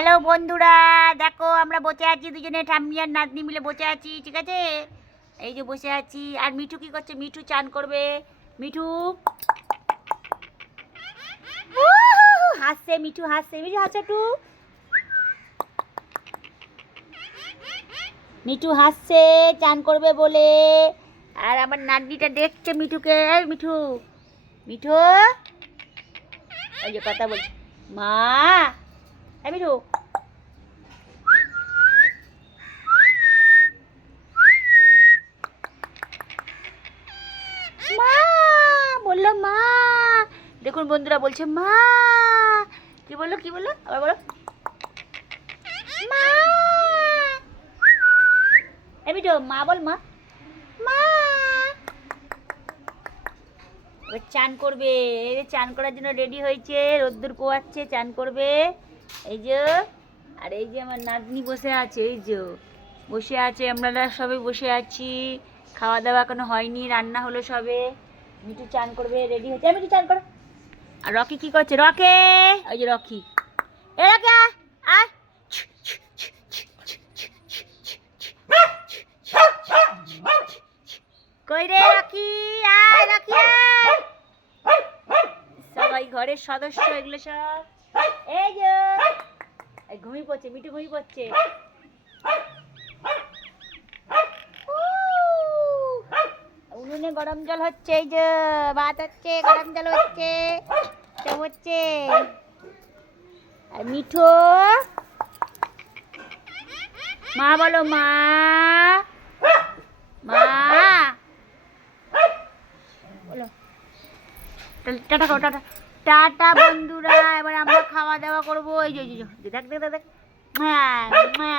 Hello বন্ধুরা, দেখো আমরা বসে আছি দুজনে, ঠাম্মি আর নাতনি মিলে বসে আছি, ঠিক আছে? এই যে বসে আছি। আর মিঠু কি করছে? মিঠু চান করবে। মিঠু হাসছে, মিঠু হাসছে, মিঠু হাসছে একটু। মিঠু হাসছে চান করবে বলে। আর আমার নাতনিটা দেখছে মিঠুকে। এই মিঠু, মিঠু এই যে কথা বলছে, মা। এই মিঠু, মা বললো, মা। দেখুন বন্ধুরা, বলছে মা। কি বললো, কি বললো, আবার বলো, মা। এই তো মা বল, মা, মা। এবার চান করবে। এই যে চান করার জন্য রেডি হয়েছে, রোদ্দুর পোয়াচ্ছে, চান করবে। এই যে, আর এই যে আমার নাতনি বসে আছে, এই যে বসে আছে, আমরা সবাই বসে আছি। খাওয়া দাওয়া এখনো হয়নি, রান্না হলো সবে। মিঠু চান করবে, রেডি হচ্ছে। মিঠু চান করো। আর রকি কি করছে? রকে, ওই যে রকি, এ রকি আয়, আয়। কই রে রকি, আয় রকি আয়। সবাই ঘরের সদস্য এগুলো সব। এই যে ঘুমিয়ে পড়ছে, মিঠু ঘুমিয়ে পড়ছে। উনুনে গরম জল হচ্ছে, এই যে ভাত হচ্ছে, গরম জল হচ্ছে, সব হচ্ছে। আর মিঠু, মা বলো, মা, মা বলো। টাটা করো, টাটা, টাটা বন্ধুরা। এবার আমরা খাওয়া দাওয়া করবো। এই যে দেখ দেখ দেখ, হ্যাঁ হ্যাঁ।